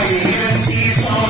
I even see some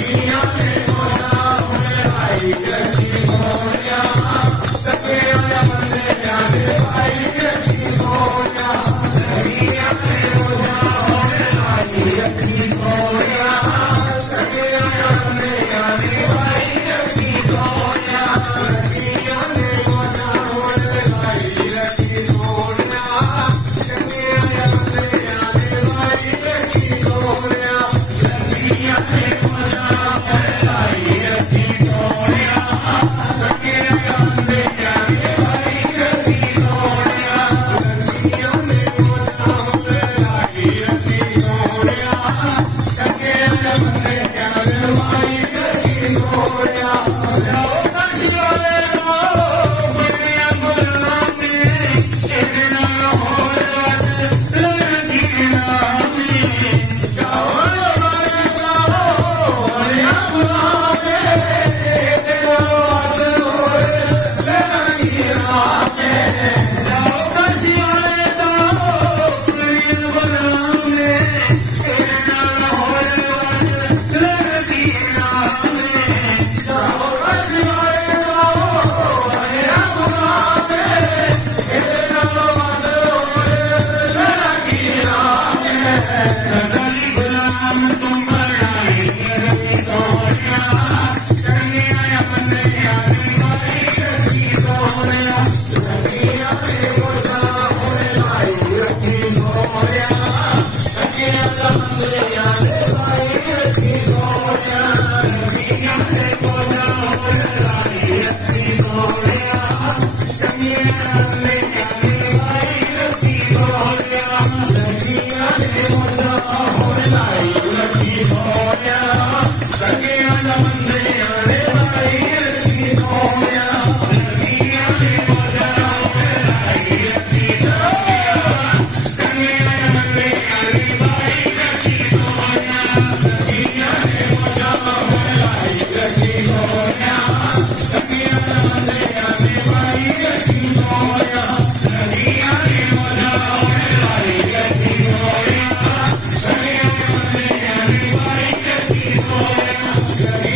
Yeah. more. nice. Yeah.